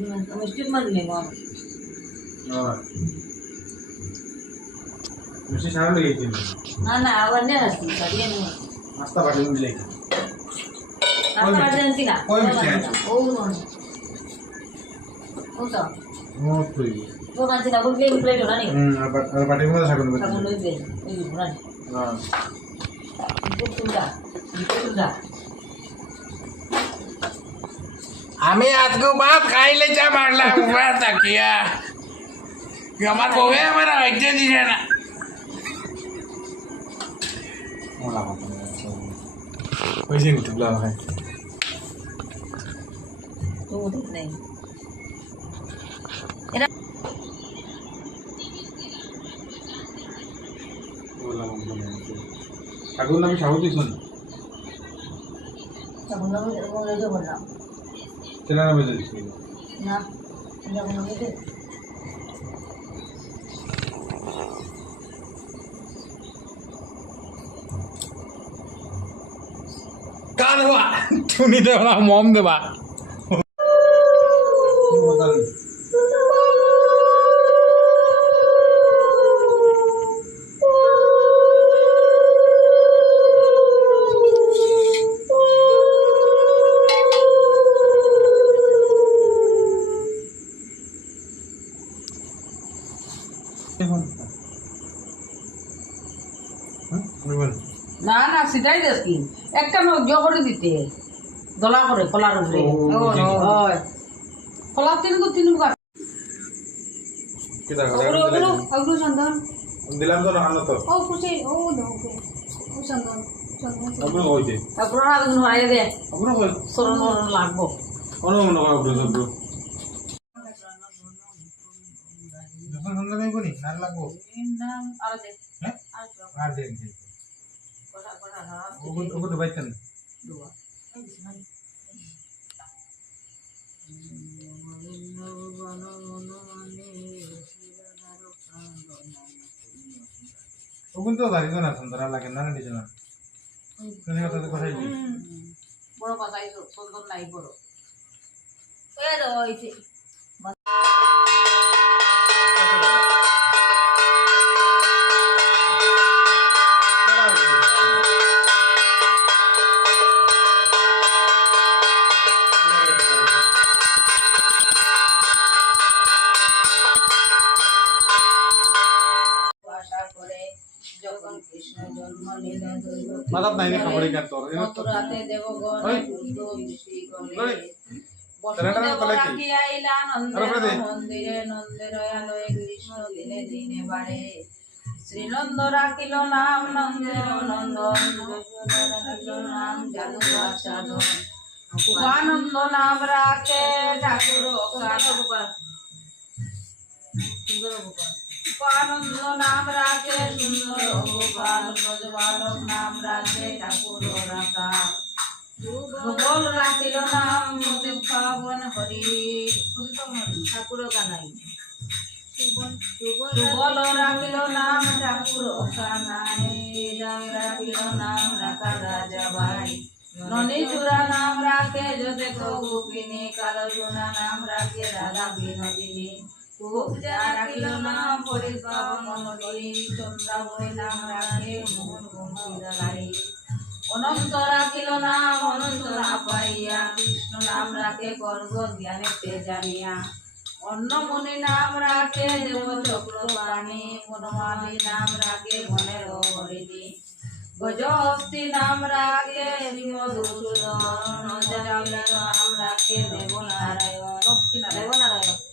মিষ্টি মাছ নেই মামা মিষ্টি সারা লেগেছে না না আবার নিয়ে আসছি সারিয়ে নিয়ে নাস্তা বাটি দিলে নাস্তা বাটি আনছি না কই মিষ্টি আনছি ও ও তো ও তুই ও আনছি না বলবি প্লেট না নি আর বাটি মধ্যে সাগুন বেশ সামনে লই দে এই না হ্যাঁ এটা আমি আজকে ভাত খাইলে যা মারলাম উপায় তাকিয়া আমার বউয়ে আমার হইতে দিছে না ওই যে নিতে বলা হয় তো ঠিক নেই সাগুন আমি সাগু দিছ না সামনে লই যাব না সেটা না বেজে দিছি না যাব না দে কান দেবা তুমি দেবা না মম দেবা না না সিধাই দেস কি একটা নজ্জ করে দিতে দলা করে কলার উপরে হয় কলা তিন গাছ কি দেখা ওগুলো চন্দন দিলাম তো না তো ও খুশি ও ওকে ও চন্দন আপনি কইতে তারপর আগুন হয় দে আপনি কই সরন লাগবো কোন মনে হয় আপনি সব যখন সুন্দর নেই বলি নার লাগবো নাম আর দে হ্যাঁ আর দেন কথা কথা ওগুলো বাইতেন দুয়া ওগুলো তো দাঁড়িয়ে না সুন্দর লাগে না না দিছে না তুমি কথা তো কথাই বড় কথাই সুন্দর নাই বড় এ রইছে যখন কৃষ্ণ জন্ম নিলেন মাথাত নাই দেখা পড়ে কাট তোর মথুরাতে দেবগণ পুষ্প বৃষ্টি করলে মন্দিরে নন্দের আলোয় কৃষ্ণ দিনে দিনে বাড়ে শ্রীনন্দ রাখিল নাম নন্দের নন্দন নাম জাদু সাধন উপানন্দ নাম রাখে ঠাকুর উপানন্দ নাম রাখে সুন্দর গোপাল ব্রজবালক নাম রাখে ঠাকুর রাখা সুবল রাখিল নাম পাবন হরি ঠাকুর কানাই সুবল রাখিল নাম ঠাকুর কানাই রাখিল নাম রাখা রাজা ভাই ননী চূড়া নাম রাখে যদি গোপিনী কালো চূড়া নাম রাখে রাধা বিনোদিনী পূজা রাখিল নাম পরিপাবন হরি চন্দ্রাবলী নাম রাখে মোহন বংশীদারি অনন্ত রাখিল নাম অনন্ত না পাইয়া কৃষ্ণ নাম রাখে গর্গ জ্ঞানেতে জানিয়া অন্নমণি নাম রাখে দেব চক্রপাণী বনমালী নাম রাখে বনের হরিণী গজহস্তি নাম রাখে মধুসূদন নাম রাখে দেবনারায়ণ দেবনারায়ণ